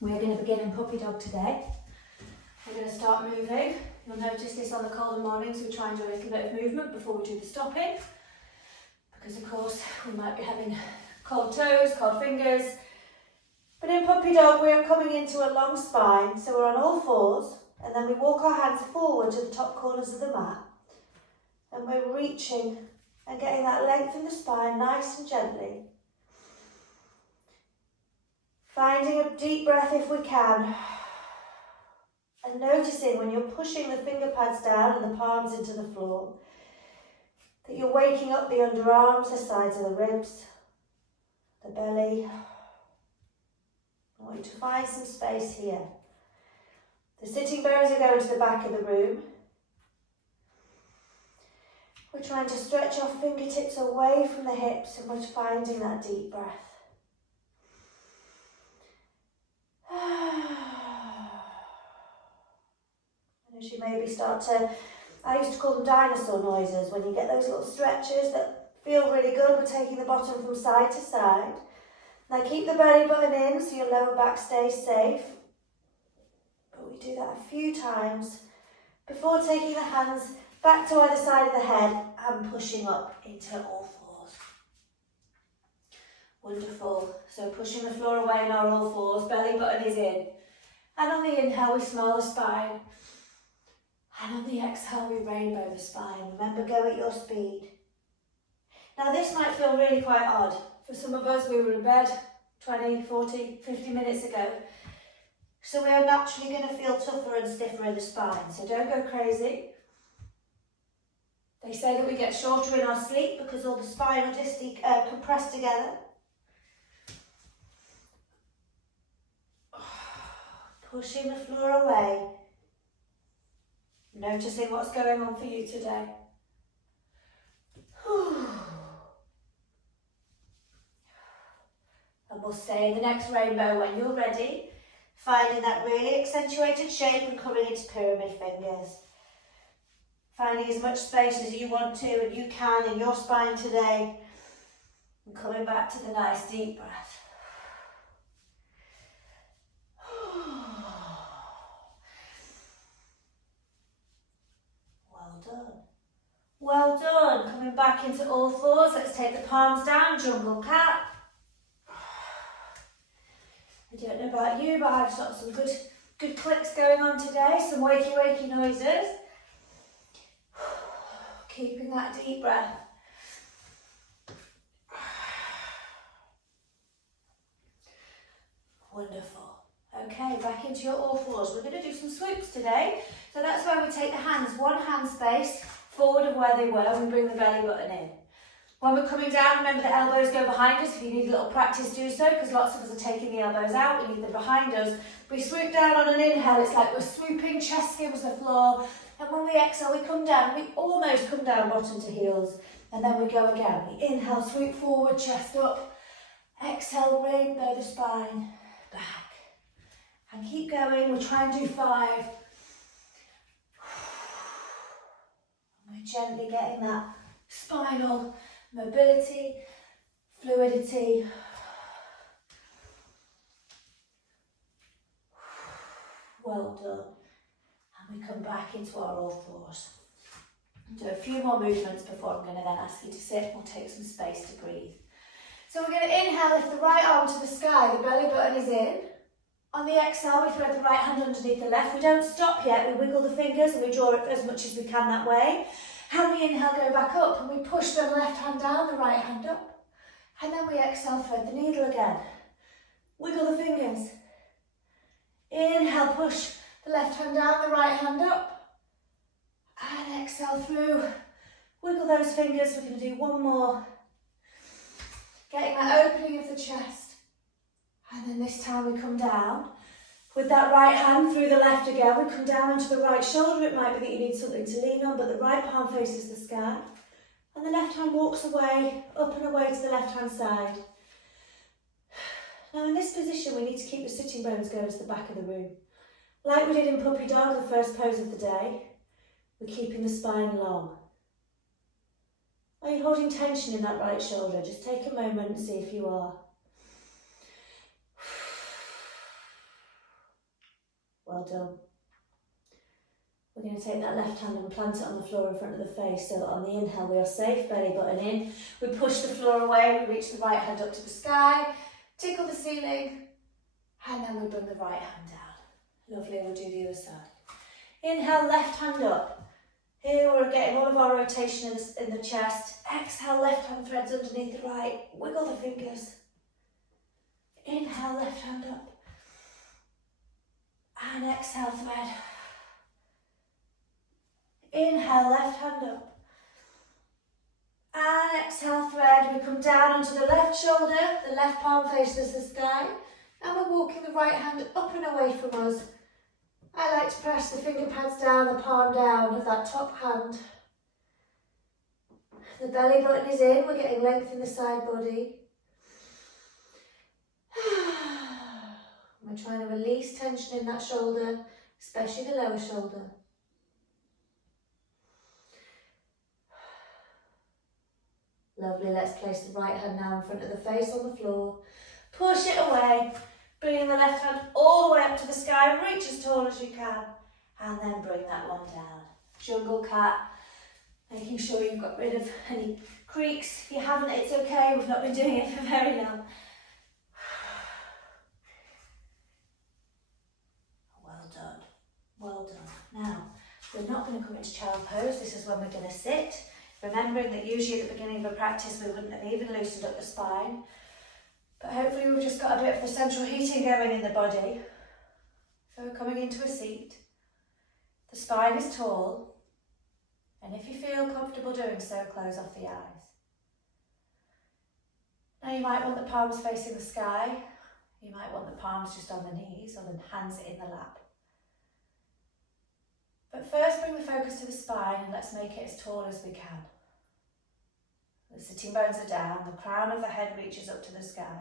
We're going to begin in puppy dog today. We're going to start moving. You'll notice this on the colder mornings, we try and do a little bit of movement before we do the stopping. Because of course we might be having cold toes, cold fingers. But in puppy dog we are coming into a long spine, so we're on all fours and then we walk our hands forward to the top corners of the mat. And we're reaching and getting that length in the spine nice and gently. Finding a deep breath if we can. And noticing when you're pushing the finger pads down and the palms into the floor, that you're waking up the underarms, the sides of the ribs, the belly. I want you to find some space here. The sitting bones are going to the back of the room. We're trying to stretch our fingertips away from the hips and we're finding that deep breath. And as you maybe start to, I used to call them dinosaur noises, when you get those little stretches that feel really good. We're taking the bottom from side to side. Now keep the belly button in so your lower back stays safe. But we do that a few times before taking the hands back to either side of the head and pushing up into all fours. Wonderful. So pushing the floor away in our all fours, belly button is in. And on the inhale, we smile the spine. And on the exhale, we rainbow the spine. Remember, go at your speed. Now this might feel really quite odd. For some of us, we were in bed 20, 40, 50 minutes ago. So we are naturally going to feel tougher and stiffer in the spine. So don't go crazy. They say that we get shorter in our sleep because all the spinal discs compress together. Pushing the floor away. Noticing what's going on for you today. And we'll stay in the next rainbow when you're ready. Finding that really accentuated shape and coming into pyramid fingers. Finding as much space as you want to and you can in your spine today. And coming back to the nice deep breath. Well done. Well done. Coming back into all fours. Let's take the palms down, jungle cat. I don't know about you, but I've got some good clicks going on today. Some wakey noises. Keeping that deep breath. Wonderful. Okay, back into your all fours. We're going to do some swoops today. So that's where we take the hands, one hand space forward of where they were, and we bring the belly button in. When we're coming down, remember the elbows go behind us. If you need a little practice, do so, because lots of us are taking the elbows out. We need them behind us. We swoop down on an inhale. It's like we're swooping, chest skims the floor. And when we exhale, we come down. We almost come down bottom to heels. And then we go again. We inhale, swoop forward, chest up. Exhale, rainbow the spine. Back. And keep going. We'll try and do 5. We're gently getting that spinal mobility, fluidity. Well done. And we come back into our all fours. Do a few more movements before I'm going to then ask you to sit. We'll take some space to breathe. So we're going to inhale, lift the right arm to the sky. The belly button is in. On the exhale, we thread the right hand underneath the left. We don't stop yet. We wiggle the fingers and we draw it as much as we can that way. And we inhale, go back up, and we push the left hand down, the right hand up. And then we exhale, thread the needle again. Wiggle the fingers. Inhale, push the left hand down, the right hand up. And exhale through. Wiggle those fingers. We're going to do one more. Getting that opening of the chest. And then this time we come down. With that right hand through the left again, we come down into the right shoulder. It might be that you need something to lean on, but the right palm faces the sky. And the left hand walks away, up and away to the left hand side. Now in this position, we need to keep the sitting bones going to the back of the room. Like we did in puppy dog, the first pose of the day, we're keeping the spine long. Are you holding tension in that right shoulder? Just take a moment and see if you are. Well done. We're going to take that left hand and plant it on the floor in front of the face, so that on the inhale we are safe, belly button in. We push the floor away, we reach the right hand up to the sky, tickle the ceiling, and then we bring the right hand down. Lovely, we'll do the other side. Inhale, left hand up. Here we're getting all of our rotation in the chest. Exhale, left hand threads underneath the right. Wiggle the fingers. Inhale, left hand up. And exhale, thread. Inhale, left hand up. And exhale, thread. We come down onto the left shoulder, the left palm faces the sky, and we're walking the right hand up and away from us. I like to press the finger pads down, the palm down of that top hand. The belly button is in, we're getting length in the side body. We're trying to release tension in that shoulder, especially the lower shoulder. Lovely, let's place the right hand now in front of the face on the floor. Push it away, bringing the left hand all the way up to the sky, reach as tall as you can, and then bring that one down. Jungle cat, making sure you've got rid of any creaks. If you haven't, it's okay, we've not been doing it for very long. Well done, well done. Now, we're not going to come into child pose, this is when we're going to sit. Remembering that usually at the beginning of a practice we wouldn't have even loosened up the spine. But hopefully we've just got a bit of the central heating going in the body. So we're coming into a seat. The spine is tall. And if you feel comfortable doing so, close off the eyes. Now you might want the palms facing the sky. You might want the palms just on the knees or the hands in the lap. But first bring the focus to the spine and let's make it as tall as we can. The sitting bones are down, the crown of the head reaches up to the sky.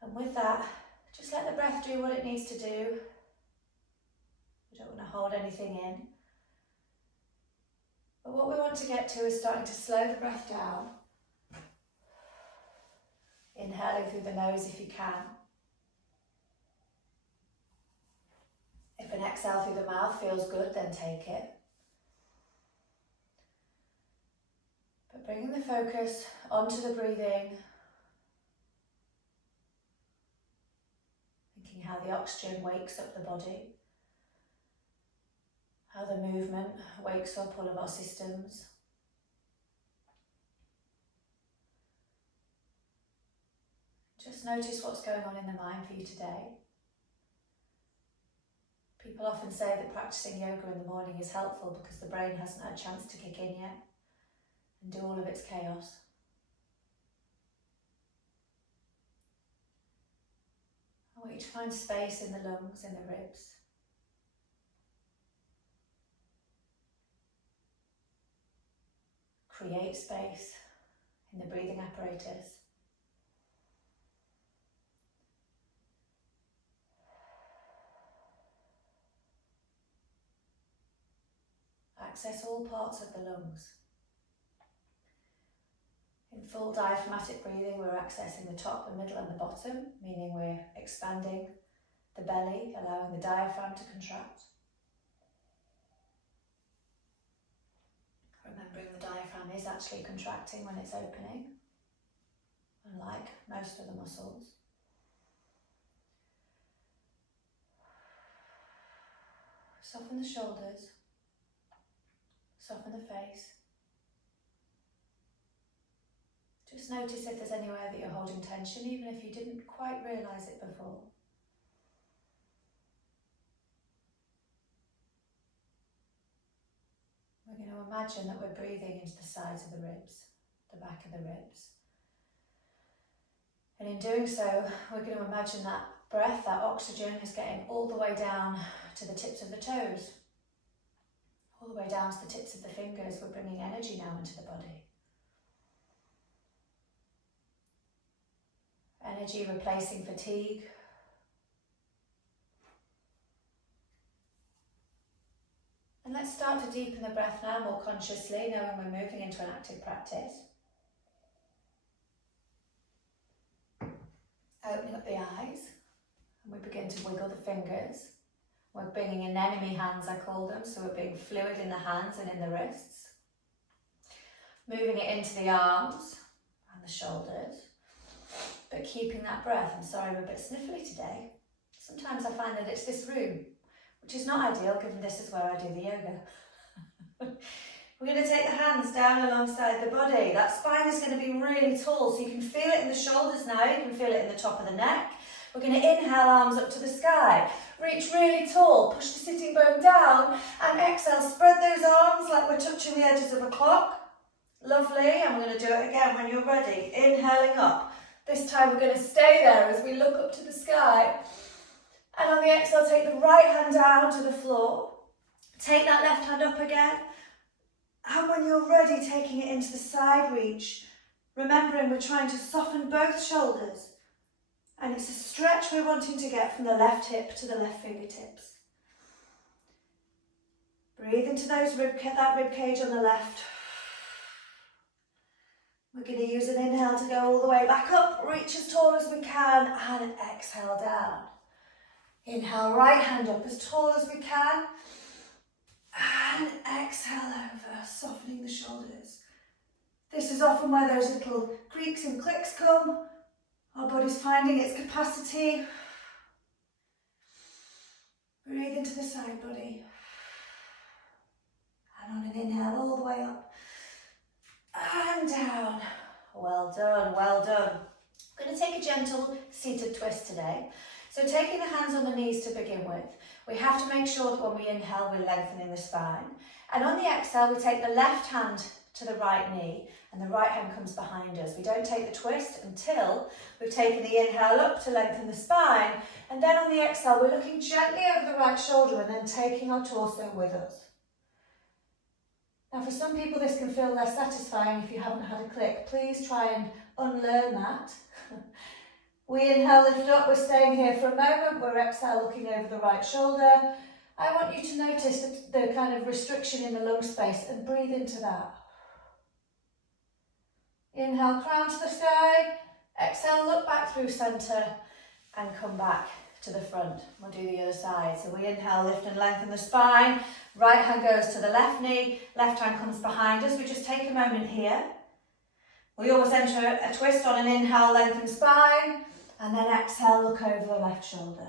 And with that, just let the breath do what it needs to do. We don't want to hold anything in. But what we want to get to is starting to slow the breath down. Inhaling through the nose if you can. If an exhale through the mouth feels good, then take it. But bringing the focus onto the breathing, thinking how the oxygen wakes up the body, how the movement wakes up all of our systems. Just notice what's going on in the mind for you today. People often say that practicing yoga in the morning is helpful because the brain hasn't had a chance to kick in yet and do all of its chaos. I want you to find space in the lungs, in the ribs. Create space in the breathing apparatus. Access all parts of the lungs. In full diaphragmatic breathing, we're accessing the top, the middle and the bottom, meaning we're expanding the belly, allowing the diaphragm to contract. Remembering the diaphragm is actually contracting when it's opening, unlike most of the muscles. Soften the shoulders. Soften the face. Just notice if there's anywhere that you're holding tension, even if you didn't quite realise it before. We're going to imagine that we're breathing into the sides of the ribs, the back of the ribs. And in doing so, we're going to imagine that breath, that oxygen, is getting all the way down to the tips of the toes. All the way down to the tips of the fingers. We're bringing energy now into the body. Energy replacing fatigue. And let's start to deepen the breath now more consciously, knowing we're moving into an active practice. Opening up the eyes. And we begin to wiggle the fingers. We're bringing in enemy hands, I call them, so we're being fluid in the hands and in the wrists. Moving it into the arms and the shoulders, but keeping that breath. I'm sorry, I'm a bit sniffly today. Sometimes I find that it's this room, which is not ideal given this is where I do the yoga. We're going to take the hands down alongside the body. That spine is going to be really tall, so you can feel it in the shoulders now, you can feel it in the top of the neck. We're going to inhale, arms up to the sky. Reach really tall, push the sitting bone down, and exhale, spread those arms like we're touching the edges of a clock. Lovely, and we're going to do it again when you're ready. Inhaling up. This time we're going to stay there as we look up to the sky. And on the exhale, take the right hand down to the floor. Take that left hand up again. And when you're ready, taking it into the side reach. Remembering we're trying to soften both shoulders. And it's a stretch we're wanting to get from the left hip to the left fingertips. Breathe into that rib cage on the left. We're going to use an inhale to go all the way back up, reach as tall as we can, and exhale down. Inhale, right hand up as tall as we can, and exhale over, softening the shoulders. This is often where those little creaks and clicks come. Our body's finding its capacity. Breathe into the side body. And on an inhale, all the way up. And down. Well done, well done. I'm going to take a gentle seated twist today. So taking the hands on the knees to begin with, we have to make sure that when we inhale, we're lengthening the spine. And on the exhale, we take the left hand to the right knee and the right hand comes behind us. We don't take the twist until we've taken the inhale up to lengthen the spine. And then on the exhale, we're looking gently over the right shoulder and then taking our torso with us. Now for some people this can feel less satisfying if you haven't had a click. Please try and unlearn that. We inhale, lift up, we're staying here for a moment. We're exhale, looking over the right shoulder. I want you to notice the kind of restriction in the lung space and breathe into that. Inhale, crown to the sky. Exhale, look back through centre and come back to the front. We'll do the other side. So we inhale, lift and lengthen the spine. Right hand goes to the left knee. Left hand comes behind us. We just take a moment here. We always enter a twist on an inhale, lengthen spine. And then exhale, look over the left shoulder.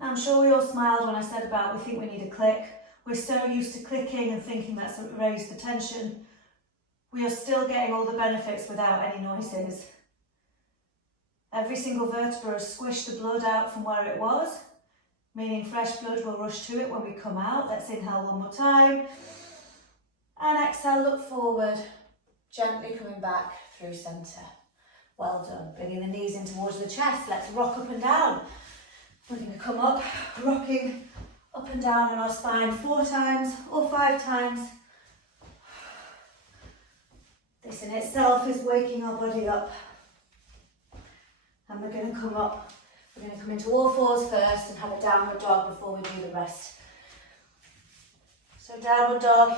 Now I'm sure we all smiled when I said about we think we need a click. We're so used to clicking and thinking that's raised the tension. We are still getting all the benefits without any noises. Every single vertebra has squished the blood out from where it was, meaning fresh blood will rush to it when we come out. Let's inhale one more time. And exhale, look forward, gently coming back through centre. Well done. Bringing the knees in towards the chest. Let's rock up and down. We're going to come up, rocking up and down on our spine 4 times or 5 times. This in itself is waking our body up. And we're going to come up. We're going to come into all fours first and have a downward dog before we do the rest. So downward dog,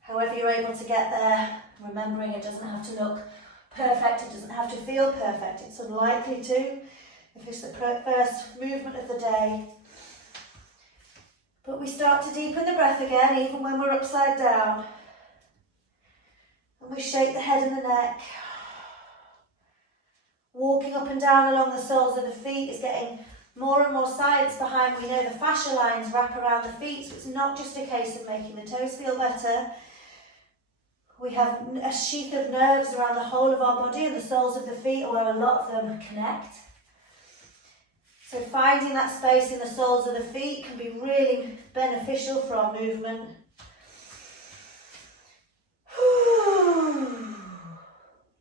however you're able to get there, remembering it doesn't have to look perfect, it doesn't have to feel perfect, it's unlikely to if it's the first movement of the day. But we start to deepen the breath again, even when we're upside down. And we shake the head and the neck. Walking up and down along the soles of the feet is getting more and more science behind. We know the fascia lines wrap around the feet, so it's not just a case of making the toes feel better. We have a sheath of nerves around the whole of our body, and the soles of the feet are where a lot of them connect. So finding that space in the soles of the feet can be really beneficial for our movement.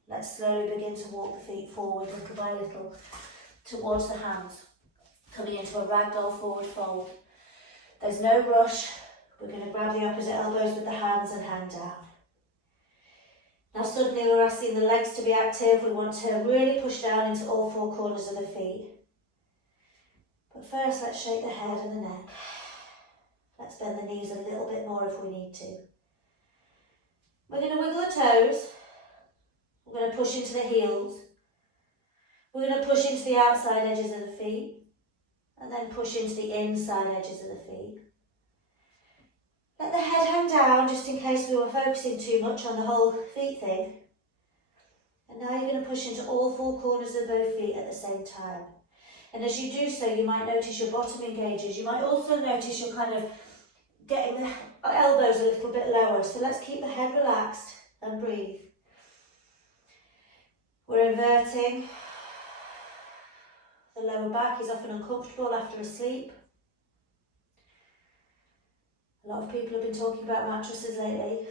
Let's slowly begin to walk the feet forward, little by little, towards the hands, coming into a ragdoll forward fold. There's no rush. We're going to grab the opposite elbows with the hands and hand down. Now suddenly we're asking the legs to be active. We want to really push down into all 4 corners of the feet. But first let's shake the head and the neck. Let's bend the knees a little bit more if we need to. We're going to wiggle the toes. We're going to push into the heels. We're going to push into the outside edges of the feet and then push into the inside edges of the feet. Let the head hang down just in case we were focusing too much on the whole feet thing. And now you're going to push into all four corners of both feet at the same time. And as you do so, you might notice your bottom engages. You might also notice you're kind of getting the elbows a little bit lower. So let's keep the head relaxed and breathe. We're inverting. The lower back is often uncomfortable after a sleep. A lot of people have been talking about mattresses lately.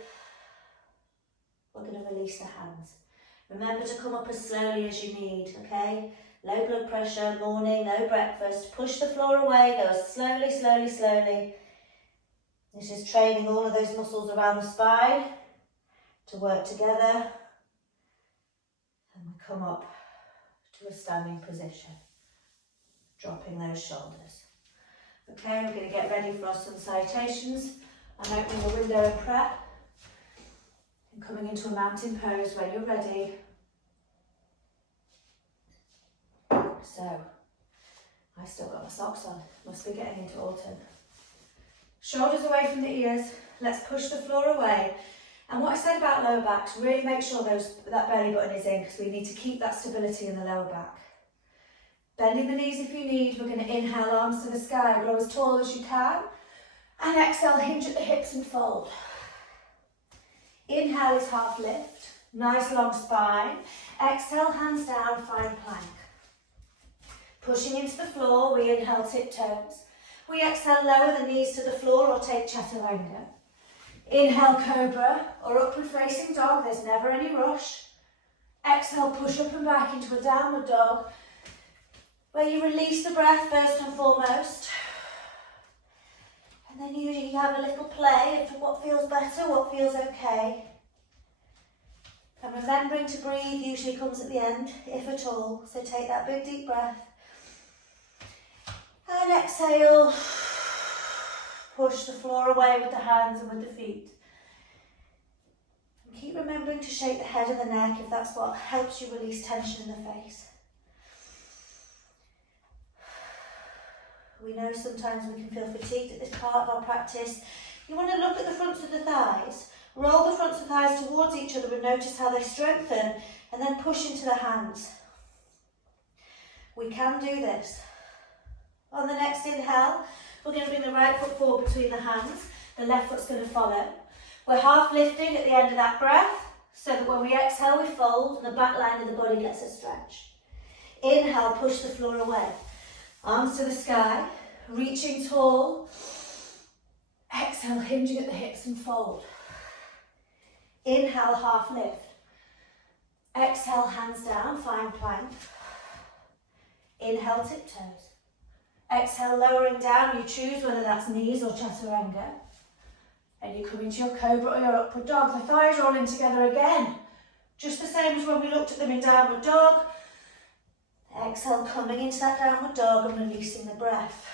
We're going to release the hands. Remember to come up as slowly as you need, okay? Low blood pressure, morning, no breakfast. Push the floor away, go slowly, slowly, slowly. This is training all of those muscles around the spine to work together. And we come up to a standing position, dropping those shoulders. Okay, we're going to get ready for our sun salutations. I'm opening the window and prep. And coming into a mountain pose when you're ready. So, I've still got my socks on. Must be getting into autumn. Shoulders away from the ears. Let's push the floor away. And what I said about lower backs, really make sure that belly button is in because we need to keep that stability in the lower back. Bending the knees if you need. We're going to inhale, arms to the sky, grow as tall as you can. And exhale, hinge at the hips and fold. Inhale is half lift. Nice long spine. Exhale, hands down, find plank. Pushing into the floor, we inhale tiptoes. We exhale, lower the knees to the floor or take chaturanga. Inhale, cobra or upward facing dog. There's never any rush. Exhale, push up and back into a downward dog, where you release the breath first and foremost. And then usually you have a little play of what feels better, what feels okay. And remembering to breathe usually comes at the end, if at all. So take that big deep breath. And exhale. Push the floor away with the hands and with the feet. And keep remembering to shake the head and the neck if that's what helps you release tension in the face. We know sometimes we can feel fatigued at this part of our practice. You want to look at the fronts of the thighs, roll the fronts of the thighs towards each other and notice how they strengthen, and then push into the hands. We can do this. On the next inhale, we're going to bring the right foot forward between the hands, the left foot's going to follow. We're half lifting at the end of that breath, so that when we exhale we fold and the back line of the body gets a stretch. Inhale, push the floor away. Arms to the sky, reaching tall. Exhale, hinging at the hips and fold. Inhale, half lift. Exhale, hands down, find plank. Inhale, tiptoes. Exhale, lowering down, you choose whether that's knees or chaturanga. And you come into your cobra or your upward dog. The thighs roll in together again. Just the same as when we looked at them in downward dog. Exhale, coming into that downward dog and releasing the breath.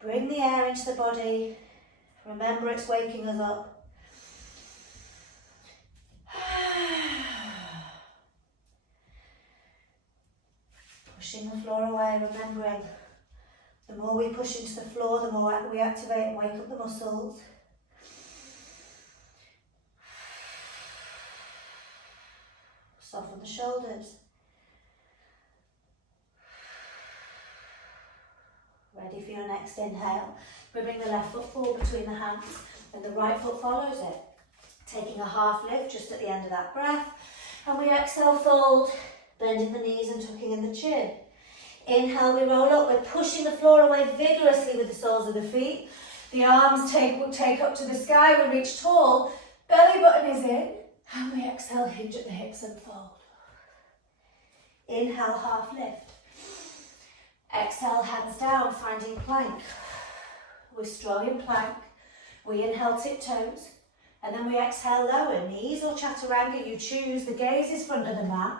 Bring the air into the body. Remember, it's waking us up. Pushing the floor away, remembering the more we push into the floor, the more we activate and wake up the muscles. Soften the shoulders. Ready for your next inhale. We bring the left foot forward between the hands and the right foot follows it. Taking a half lift just at the end of that breath. And we exhale, fold, bending the knees and tucking in the chin. Inhale, we roll up. We're pushing the floor away vigorously with the soles of the feet. The arms take up to the sky. We reach tall. Belly button is in. And we exhale, hinge at the hips and fold. Inhale, half lift. Exhale, hands down, finding plank. We're strong in plank. We inhale, tiptoes. And then we exhale, lower. Knees or chaturanga, you choose. The gaze is front of the mat.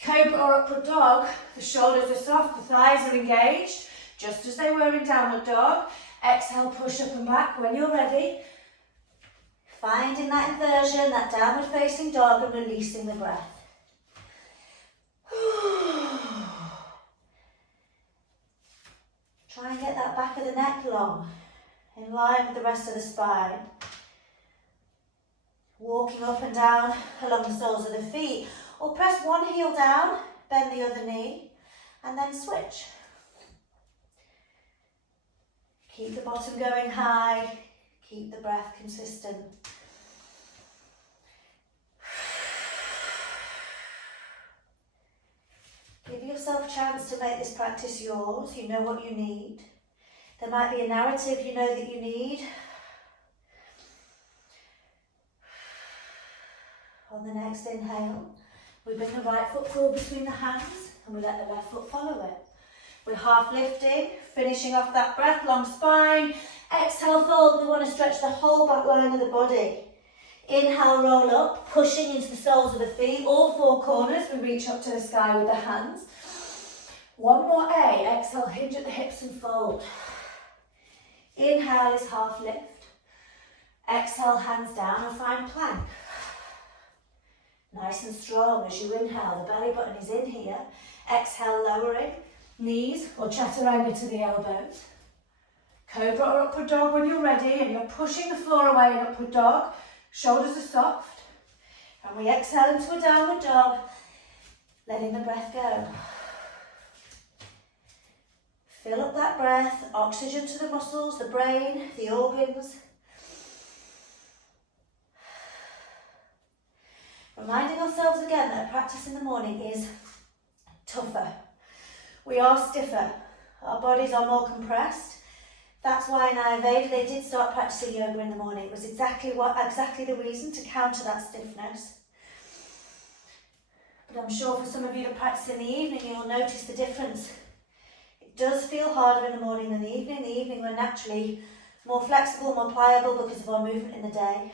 Cobra or upward dog, the shoulders are soft, the thighs are engaged, just as they were in downward dog. Exhale, push up and back when you're ready. Finding that inversion, that downward facing dog and releasing the breath. that back of the neck long, in line with the rest of the spine. Walking up and down along the soles of the feet, or press one heel down, bend the other knee, and then switch. Keep the bottom going high, keep the breath consistent. Give yourself a chance to make this practice yours. You know what you need. There might be a narrative you know that you need. On the next inhale, we bring the right foot forward between the hands and we let the left foot follow it. We're half lifting, finishing off that breath, long spine. Exhale, fold. We want to stretch the whole back line of the body. Inhale, roll up, pushing into the soles of the feet, all four corners. We reach up to the sky with the hands. One more A. Exhale, hinge at the hips and fold. Inhale is half lift. Exhale, hands down and find plank. Nice and strong as you inhale. The belly button is in here. Exhale, lowering. Knees or chaturanga to the elbows. Cobra or upward dog when you're ready and you're pushing the floor away in upward dog. Shoulders are soft. And we exhale into a downward dog, letting the breath go. Fill up that breath, oxygen to the muscles, the brain, the organs. Reminding ourselves again that practice in the morning is tougher. We are stiffer. Our bodies are more compressed. That's why in Ayurveda they did start practicing yoga in the morning. It was exactly the reason, to counter that stiffness. But I'm sure for some of you that practice in the evening, you'll notice the difference. It does feel harder in the morning than the evening. In the evening we're naturally more flexible, more pliable because of our movement in the day.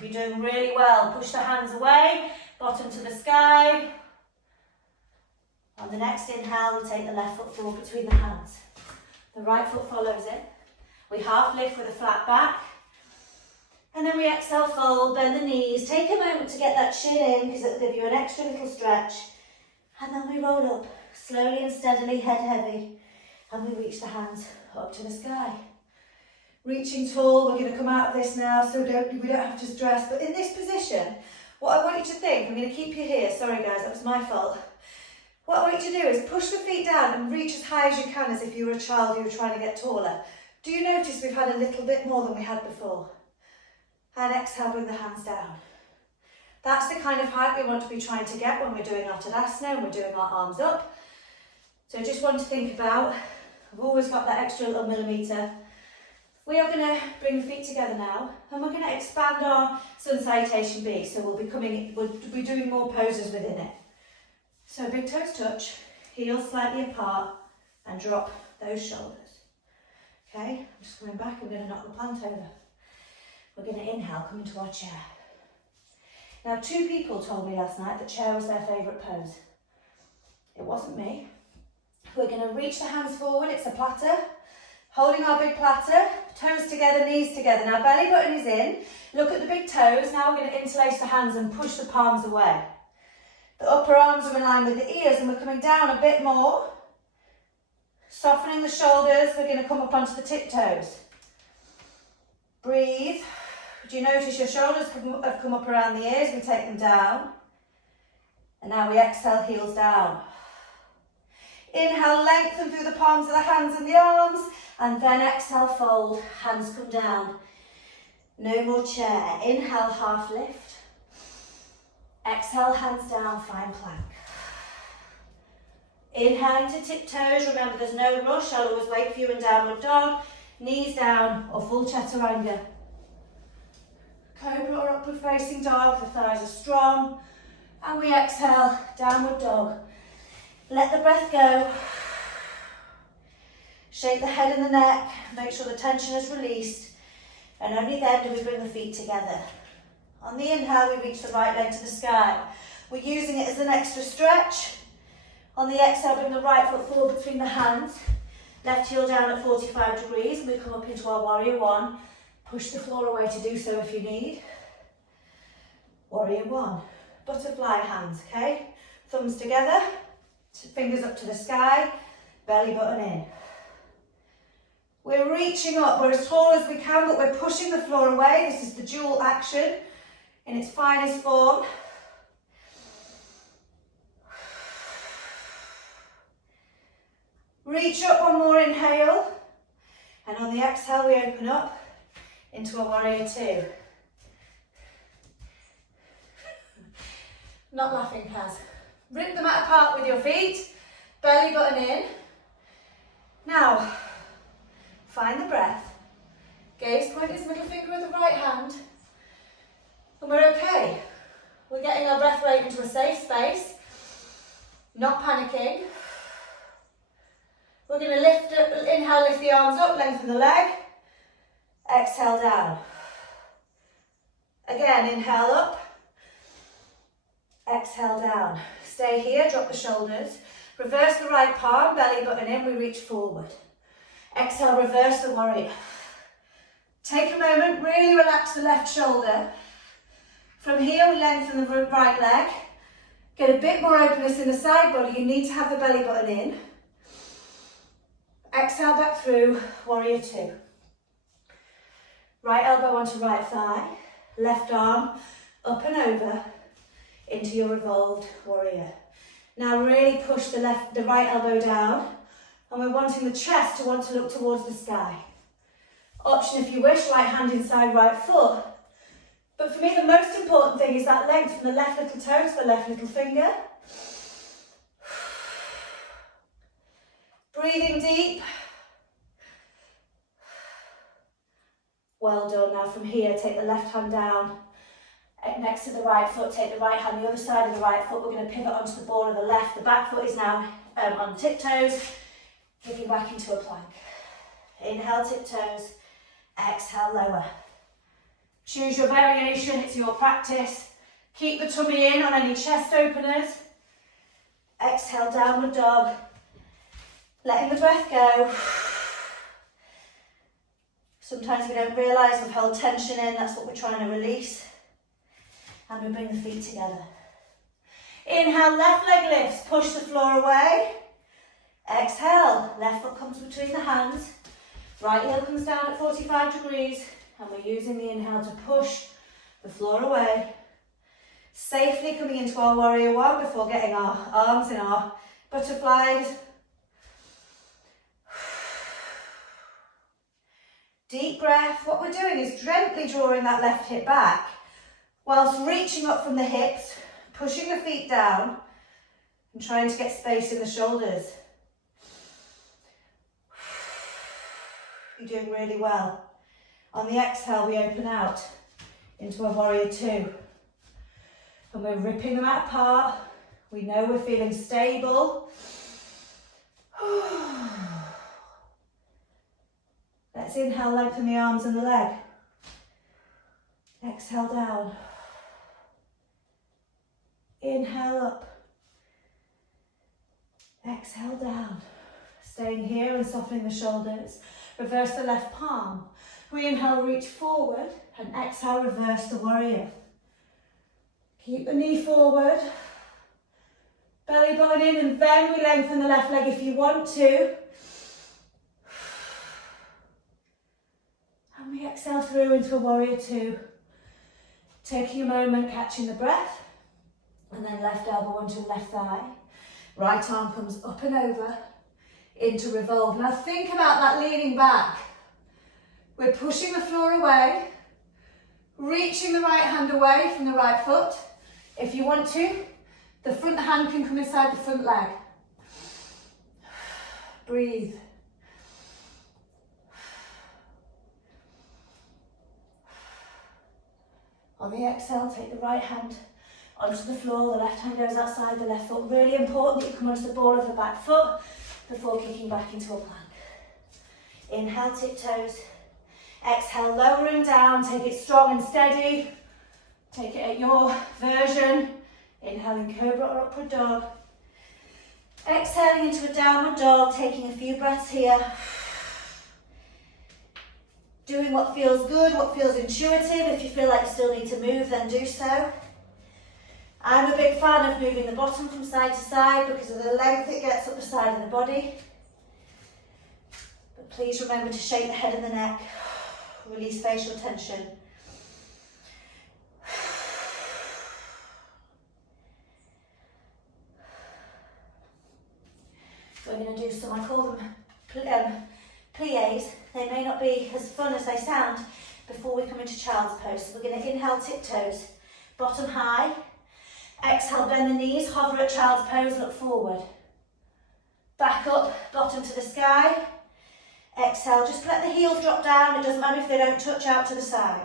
You're doing really well. Push the hands away, bottom to the sky. On the next inhale, we take the left foot forward between the hands. The right foot follows it. We half lift with a flat back. And then we exhale, fold, bend the knees. Take a moment to get that shin in because it'll give you an extra little stretch. And then we roll up, slowly and steadily, head heavy. And we reach the hands up to the sky. Reaching tall, we're going to come out of this now so we don't have to stress. But in this position, what I want you to think, I'm going to keep you here. Sorry guys, that was my fault. What I want you to do is push the feet down and reach as high as you can as if you were a child who were trying to get taller. Do you notice we've had a little bit more than we had before? And exhale, bring the hands down. That's the kind of height we want to be trying to get when we're doing our Tadasana and we're doing our arms up. So just want to think about, I've always got that extra little millimetre. We are going to bring the feet together now and we're going to expand our Sun Salutation B. So we'll be doing more poses within it. So big toes touch, heels slightly apart and drop those shoulders. Okay, I'm just coming back, I'm going to knock the plant over. We're going to inhale, come into our chair. Now 2 people told me last night that chair was their favourite pose. It wasn't me. We're going to reach the hands forward, it's a platter. Holding our big platter, toes together, knees together. Now belly button is in, look at the big toes. Now we're going to interlace the hands and push the palms away. The upper arms are in line with the ears and we're coming down a bit more. Softening the shoulders, we're going to come up onto the tiptoes. Breathe. Do you notice your shoulders have come up around the ears? We take them down. And now we exhale, heels down. Inhale, lengthen through the palms of the hands and the arms. And then exhale, fold, hands come down. No more chair. Inhale, half lift. Exhale, hands down, find plank. Inhale into tiptoes. Remember, there's no rush. I'll always wait for you in downward dog. Knees down or full chaturanga. Cobra or upward facing dog. The thighs are strong. And we exhale, downward dog. Let the breath go. Shake the head and the neck. Make sure the tension is released. And only then do we bring the feet together. On the inhale, we reach the right leg to the sky. We're using it as an extra stretch. On the exhale, bring the right foot forward between the hands. Left heel down at 45 degrees. And we come up into our warrior one. Push the floor away to do so if you need. Warrior one. Butterfly hands, okay? Thumbs together. Fingers up to the sky, belly button in. We're reaching up, we're as tall as we can, but we're pushing the floor away. This is the dual action in its finest form. Reach up, one more inhale. And on the exhale, we open up into a warrior two. Not laughing, Kaz. Rip the mat apart with your feet, belly button in. Now, find the breath. Gaze point his middle finger with the right hand. And we're okay. We're getting our breath rate into a safe space. Not panicking. We're going to inhale, lift the arms up, lengthen the leg. Exhale down. Again, inhale up. Exhale down. Stay here, drop the shoulders. Reverse the right palm, belly button in, we reach forward. Exhale, reverse the warrior. Take a moment, really relax the left shoulder. From here, we lengthen the right leg. Get a bit more openness in the side body. You need to have the belly button in. Exhale back through, warrior two. Right elbow onto right thigh. Left arm up and over into your revolved warrior. Now really push the right elbow down, and we're wanting the chest to want to look towards the sky. Option if you wish, right hand inside right foot. But for me the most important thing is that length from the left little toe to the left little finger. Breathing deep. Well done. Now from here, take the left hand down next to the right foot, take the right hand the other side of the right foot. We're going to pivot onto the ball of the left. The back foot is now on tiptoes, kicking back into a plank. Inhale, tiptoes. Exhale, lower. Choose your variation, it's your practice. Keep the tummy in on any chest openers. Exhale, downward dog. Letting the breath go. Sometimes we don't realise we've held tension in, that's what we're trying to release. And we bring the feet together. Inhale, left leg lifts, push the floor away. Exhale, left foot comes between the hands. Right heel comes down at 45 degrees. And we're using the inhale to push the floor away. Safely coming into our warrior one before getting our arms in our butterflies. Deep breath. What we're doing is gently drawing that left hip back whilst reaching up from the hips, pushing the feet down and trying to get space in the shoulders. You're doing really well. On the exhale, we open out into a warrior two. And we're ripping them out apart. We know we're feeling stable. Let's inhale, lengthen the arms and the leg. Exhale down. Inhale up. Exhale down. Staying here and softening the shoulders. Reverse the left palm. We inhale, reach forward, and exhale, reverse the warrior. Keep the knee forward. Belly button in, and then we lengthen the left leg if you want to. And we exhale through into a warrior two. Taking a moment, catching the breath. And then left elbow onto left thigh. Right arm comes up and over into revolve. Now think about that leaning back. We're pushing the floor away, reaching the right hand away from the right foot. If you want to, the front hand can come inside the front leg. Breathe. On the exhale, take the right hand onto the floor, the left hand goes outside the left foot. Really important that you come onto the ball of the back foot before kicking back into a plank. Inhale, tiptoes. Exhale, lowering down, take it strong and steady. Take it at your version. Inhaling cobra or upward dog. Exhaling into a downward dog, taking a few breaths here. Doing what feels good, what feels intuitive. If you feel like you still need to move, then do so. I'm a big fan of moving the bottom from side to side because of the length it gets up the side of the body. But please remember to shake the head and the neck. Release facial tension. We're going to do some, I call them pliés. They may not be as fun as they sound before we come into child's pose. So we're going to inhale tiptoes, bottom high. Exhale, bend the knees, hover at child's pose, look forward. Back up, bottom to the sky. Exhale, just let the heels drop down. It doesn't matter if they don't touch out to the side.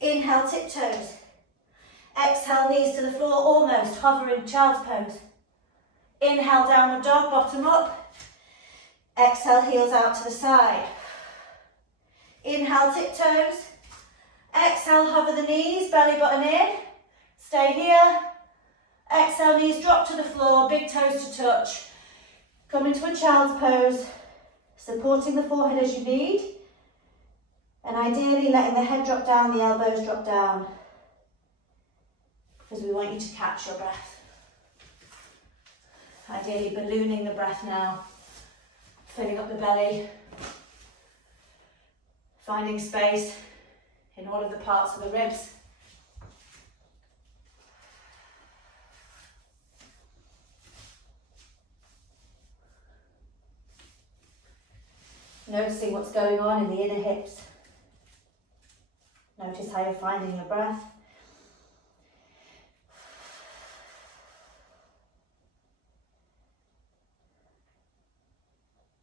Inhale, tiptoes. Exhale, knees to the floor, almost, hover in child's pose. Inhale, downward dog, bottom up. Exhale, heels out to the side. Inhale, tiptoes. Exhale, hover the knees, belly button in. Stay here. Exhale, knees drop to the floor, big toes to touch. Come into a child's pose, supporting the forehead as you need. And ideally letting the head drop down, the elbows drop down. Because we want you to catch your breath. Ideally ballooning the breath now, filling up the belly, finding space in all of the parts of the ribs. Noticing what's going on in the inner hips. Notice how you're finding your breath.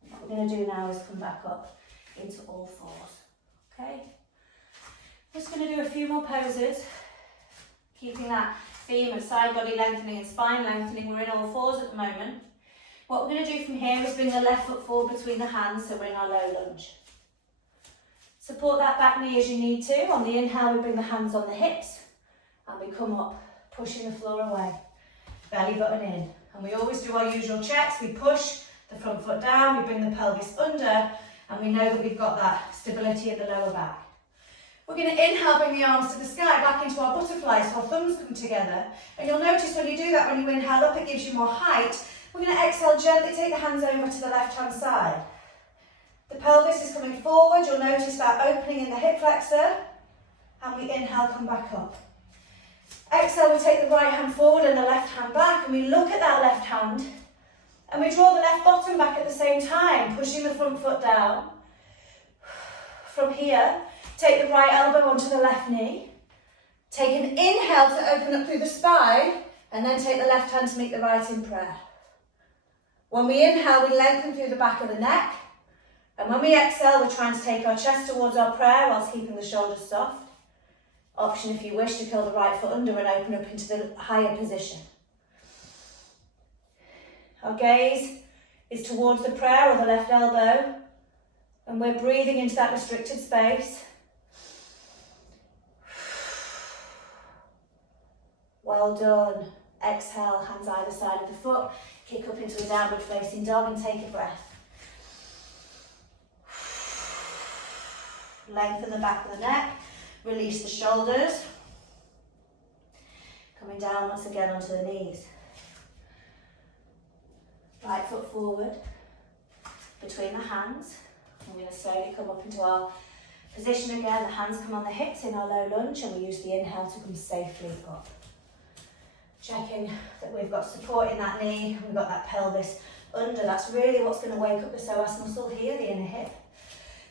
What we're going to do now is come back up into all fours. Okay? Just going to do a few more poses, keeping that theme of side body lengthening and spine lengthening. We're in all fours at the moment. What we're going to do from here is bring the left foot forward between the hands, so we're in our low lunge. Support that back knee as you need to. On the inhale, we bring the hands on the hips and we come up, pushing the floor away. Belly button in. And we always do our usual checks. We push the front foot down, we bring the pelvis under, and we know that we've got that stability at the lower back. We're going to inhale, bring the arms to the sky, back into our butterfly, so our thumbs come together. And you'll notice when you do that, when you inhale up, it gives you more height. We're going to exhale, gently take the hands over to the left-hand side. The pelvis is coming forward. You'll notice that opening in the hip flexor. And we inhale, come back up. Exhale, we take the right hand forward and the left hand back. And we look at that left hand. And we draw the left bottom back at the same time, pushing the front foot down. From here, take the right elbow onto the left knee. Take an inhale to open up through the spine. And then take the left hand to meet the right in prayer. When we inhale, we lengthen through the back of the neck. And when we exhale, we're trying to take our chest towards our prayer whilst keeping the shoulders soft. Option, if you wish, to curl the right foot under and open up into the higher position. Our gaze is towards the prayer or the left elbow. And we're breathing into that restricted space. Well done. Exhale, hands either side of the foot. Kick up into a downward facing dog and take a breath. Lengthen the back of the neck. Release the shoulders. Coming down once again onto the knees. Right foot forward. Between the hands. We're going to slowly come up into our position again. The hands come on the hips in our low lunge and we use the inhale to come safely up. Checking that we've got support in that knee, we've got that pelvis under. That's really what's going to wake up the psoas muscle here, the inner hip.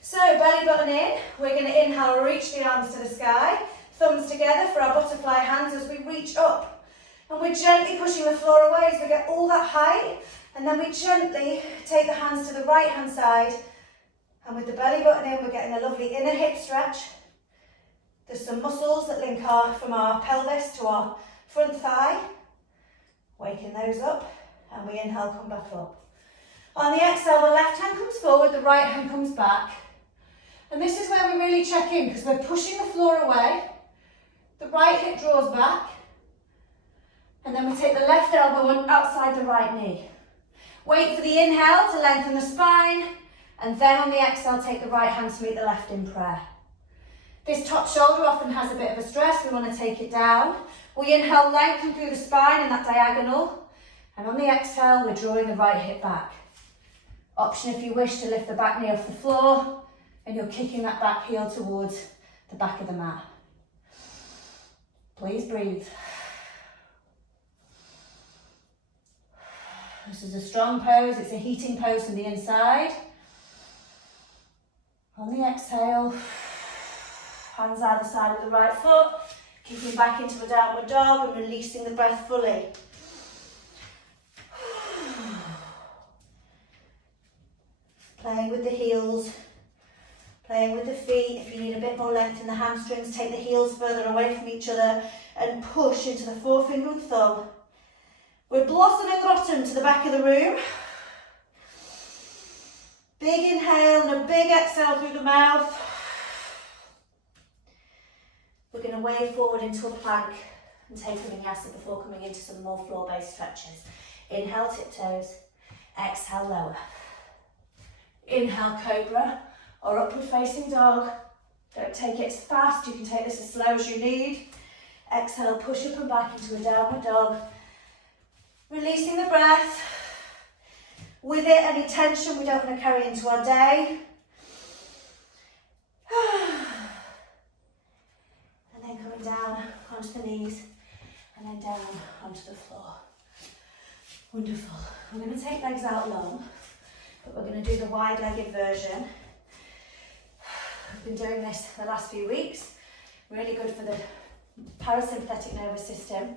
So belly button in, we're going to inhale, reach the arms to the sky, thumbs together for our butterfly hands as we reach up. And we're gently pushing the floor away as we get all that height. And then we gently take the hands to the right hand side. And with the belly button in, we're getting a lovely inner hip stretch. There's some muscles that link from our pelvis to our front thigh, waking those up, and we inhale, come back up. On the exhale, the left hand comes forward, the right hand comes back. And this is where we really check in, because we're pushing the floor away, the right hip draws back, and then we take the left elbow outside the right knee. Wait for the inhale to lengthen the spine, and then on the exhale, take the right hand to meet the left in prayer. This top shoulder often has a bit of a stress, we want to take it down. We inhale, lengthen through the spine in that diagonal. And on the exhale, we're drawing the right hip back. Option if you wish to lift the back knee off the floor and you're kicking that back heel towards the back of the mat. Please breathe. This is a strong pose, it's a heating pose from the inside. On the exhale, hands either side of the right foot, kicking back into a downward dog and releasing the breath fully. Playing with the heels, playing with the feet. If you need a bit more length in the hamstrings, take the heels further away from each other and push into the forefinger and thumb. We're blossoming rotten to the back of the room. Big inhale and a big exhale through the mouth. We're going to wave forward into a plank and take a vinyasa before coming into some more floor-based stretches. Inhale, tiptoes. Exhale, lower. Inhale, cobra or upward facing dog. Don't take it as fast, you can take this as slow as you need. Exhale, push up and back into a downward dog. Releasing the breath. With it, any tension we don't want to carry into our day. And then coming down onto the knees and then down onto the floor. Wonderful. We're going to take legs out long, but we're going to do the wide-legged version. We've been doing this the last few weeks. Really good for the parasympathetic nervous system.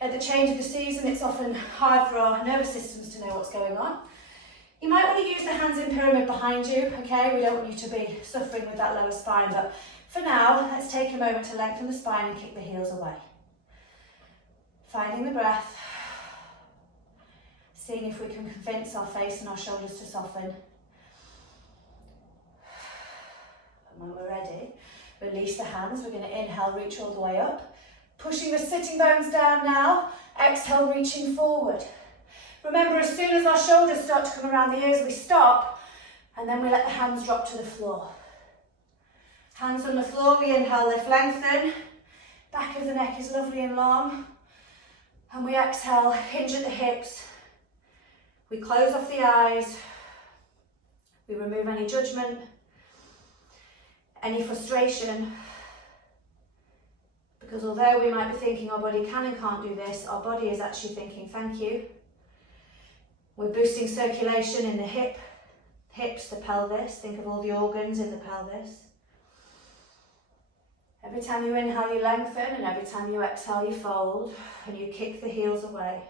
At the change of the season, it's often hard for our nervous systems to know what's going on. You might want to use the hands in pyramid behind you, okay? We don't want you to be suffering with that lower spine, but for now, let's take a moment to lengthen the spine and kick the heels away. Finding the breath. Seeing if we can convince our face and our shoulders to soften. And when we're ready, release the hands. We're going to inhale, reach all the way up. Pushing the sitting bones down now. Exhale, reaching forward. Remember, as soon as our shoulders start to come around the ears, we stop and then we let the hands drop to the floor. Hands on the floor, we inhale, lift, lengthen. Back of the neck is lovely and long. And we exhale, hinge at the hips. We close off the eyes. We remove any judgment, any frustration. Because although we might be thinking our body can and can't do this, our body is actually thinking, thank you. We're boosting circulation in the hips, the pelvis. Think of all the organs in the pelvis. Every time you inhale, you lengthen, and every time you exhale, you fold, and you kick the heels away.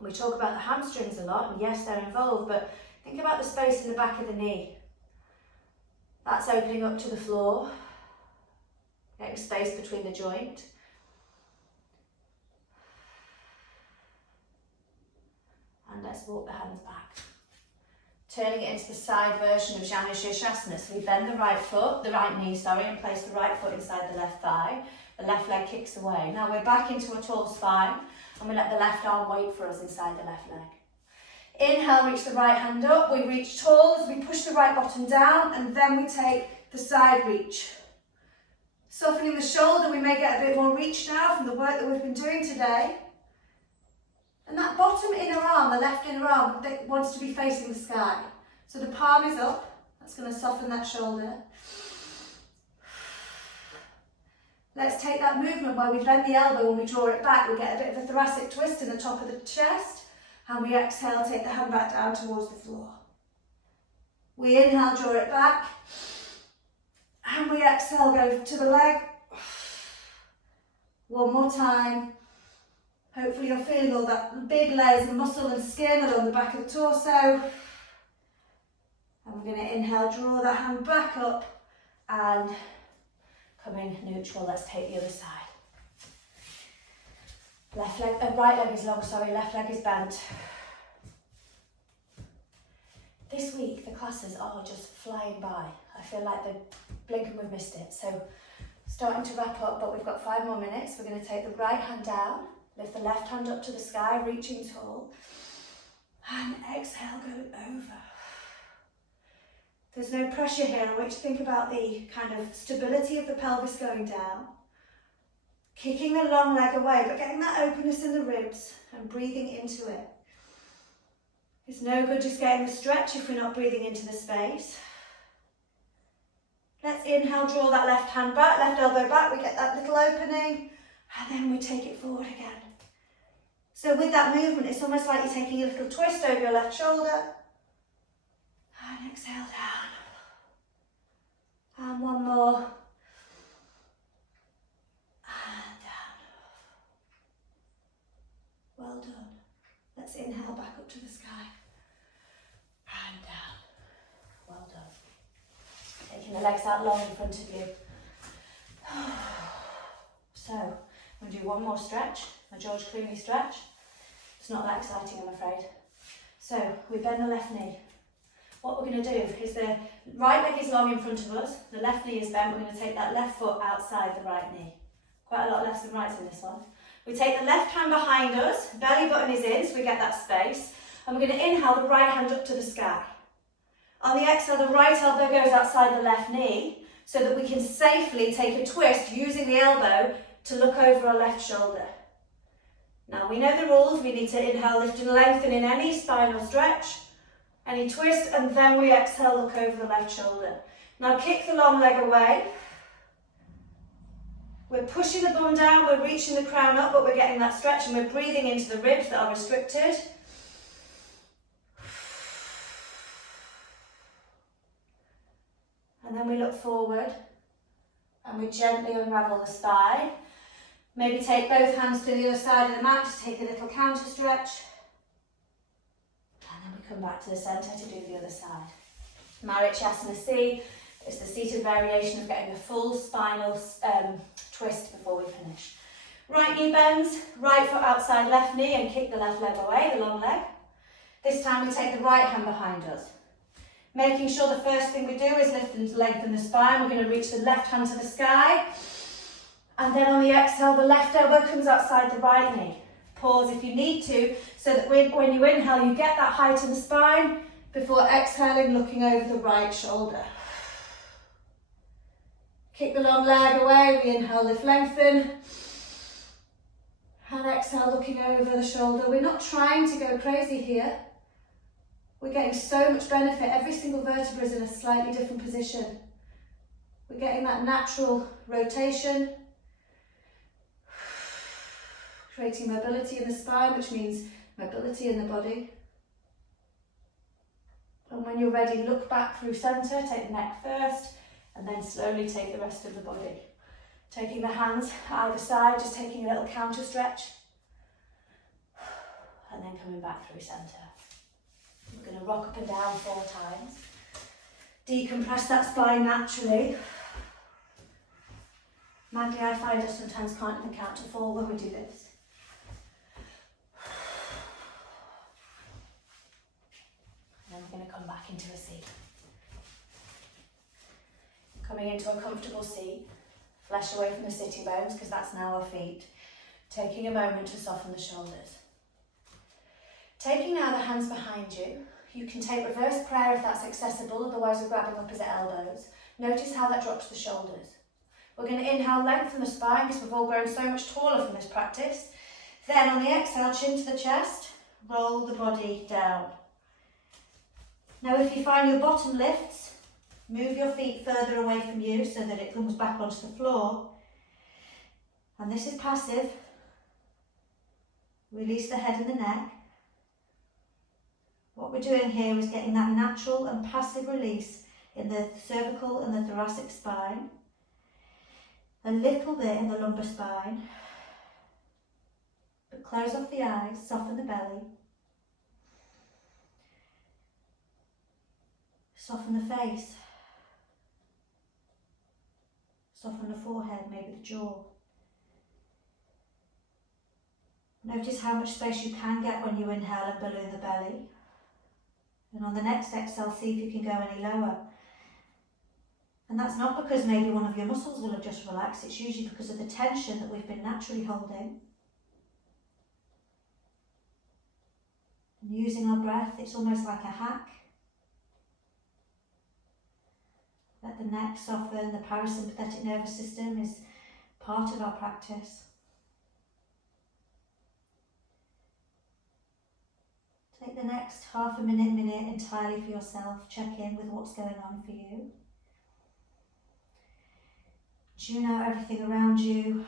We talk about the hamstrings a lot, and yes, they're involved, but think about the space in the back of the knee. That's opening up to the floor, getting space between the joint. And let's walk the hands back. Turning it into the side version of Janu Shirshasana. So we bend the right knee, and place the right foot inside the left thigh. The left leg kicks away. Now we're back into a tall spine, and we let the left arm wait for us inside the left leg. Inhale, reach the right hand up. We reach tall as we push the right bottom down, and then we take the side reach. Softening the shoulder, we may get a bit more reach now from the work that we've been doing today. And that bottom inner arm, the left inner arm, that wants to be facing the sky. So the palm is up. That's going to soften that shoulder. Let's take that movement where we bend the elbow and we draw it back. We get a bit of a thoracic twist in the top of the chest. And we exhale, take the hand back down towards the floor. We inhale, draw it back. And we exhale, go to the leg. One more time. Hopefully you're feeling all that big layers of muscle and skin along the back of the torso. And we're going to inhale, draw that hand back up and come in neutral. Let's take the other side. Right leg is long, left leg is bent. This week the classes are just flying by. I feel like they're blinking, we've missed it. So starting to wrap up, but we've got 5 more minutes. We're going to take the right hand down. Lift the left hand up to the sky, reaching tall. And exhale, go over. There's no pressure here. I want you to think about the kind of stability of the pelvis going down. Kicking the long leg away, but getting that openness in the ribs and breathing into it. It's no good just getting the stretch if we're not breathing into the space. Let's inhale, draw that left hand back, left elbow back, we get that little opening, and then we take it forward again. So with that movement, it's almost like you're taking a little twist over your left shoulder, and exhale down. And one more. And down. Well done. Let's inhale back up to the sky. And down. Well done. Taking the legs out long in front of you. So, I'm going to do one more stretch, a George Clooney stretch. It's not that exciting, I'm afraid. So, we bend the left knee. What we're going to do is the right leg is long in front of us, the left knee is bent, we're going to take that left foot outside the right knee. Quite a lot of lefts and rights in this one. We take the left hand behind us, belly button is in, so we get that space. And we're going to inhale the right hand up to the sky. On the exhale, the right elbow goes outside the left knee so that we can safely take a twist using the elbow to look over our left shoulder. Now we know the rules, we need to inhale, lift and lengthen in any spinal stretch, any twist, and then we exhale, look over the left shoulder. Now kick the long leg away. We're pushing the bum down, we're reaching the crown up, but we're getting that stretch and we're breathing into the ribs that are restricted. And then we look forward and we gently unravel the spine. Maybe take both hands to the other side of the mat to take a little counter stretch. And then we come back to the centre to do the other side. Marichyasana C is the seated variation of getting a full spinal twist before we finish. Right knee bends, right foot outside left knee and kick the left leg away, the long leg. This time we take the right hand behind us. Making sure the first thing we do is lift and lengthen the spine. We're going to reach the left hand to the sky. And then on the exhale, the left elbow comes outside the right knee. Pause if you need to, so that when you inhale, you get that height in the spine before exhaling, looking over the right shoulder. Kick the long leg away, we inhale, lift, lengthen. And exhale, looking over the shoulder. We're not trying to go crazy here. We're getting so much benefit. Every single vertebra is in a slightly different position. We're getting that natural rotation, creating mobility in the spine, which means mobility in the body. And when you're ready, look back through centre, take the neck first, and then slowly take the rest of the body. Taking the hands either side, just taking a little counter stretch, and then coming back through centre. We're going to rock up and down 4 times. Decompress that spine naturally. Madly, I find I sometimes can't even count to 4 when we do this. And then we're going to come back into a seat. Coming into a comfortable seat, flesh away from the sitting bones because that's now our feet. Taking a moment to soften the shoulders. Taking now the hands behind you, you can take reverse prayer if that's accessible, otherwise we're grabbing opposite elbows. Notice how that drops the shoulders. We're going to inhale, lengthen the spine because we've all grown so much taller from this practice. Then on the exhale, chin to the chest, roll the body down. Now if you find your bottom lifts, move your feet further away from you so that it comes back onto the floor. And this is passive. Release the head and the neck. What we're doing here is getting that natural and passive release in the cervical and the thoracic spine. A little bit in the lumbar spine. But close off the eyes, soften the belly. Soften the face. Soften the forehead, maybe the jaw. Notice how much space you can get when you inhale and balloon the belly. And on the next exhale, see if you can go any lower. And that's not because maybe one of your muscles will have just relaxed, it's usually because of the tension that we've been naturally holding. And using our breath, it's almost like a hack. Let the neck soften. The parasympathetic nervous system is part of our practice. Take the next half a minute entirely for yourself. Check in with what's going on for you. Tune out everything around you.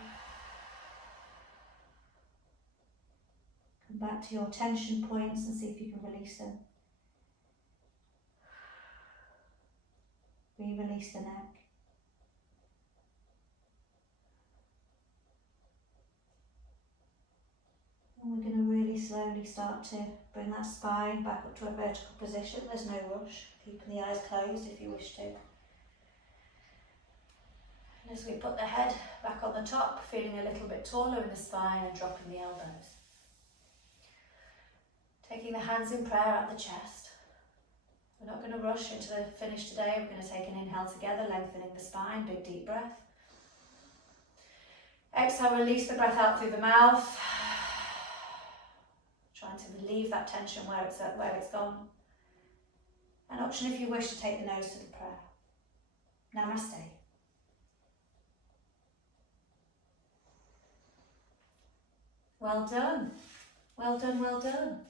Come back to your tension points and see if you can release them. Re-release the neck. And we're going to really slowly start to bring that spine back up to a vertical position. There's no rush. Keeping the eyes closed if you wish to. And as we put the head back on the top, feeling a little bit taller in the spine and dropping the elbows. Taking the hands in prayer at the chest. We're not going to rush into the finish today. We're going to take an inhale together, lengthening the spine, big deep breath. Exhale, release the breath out through the mouth. Trying to relieve that tension where it's gone. An option if you wish to take the nose to the prayer. Namaste. Well done. Well done, well done.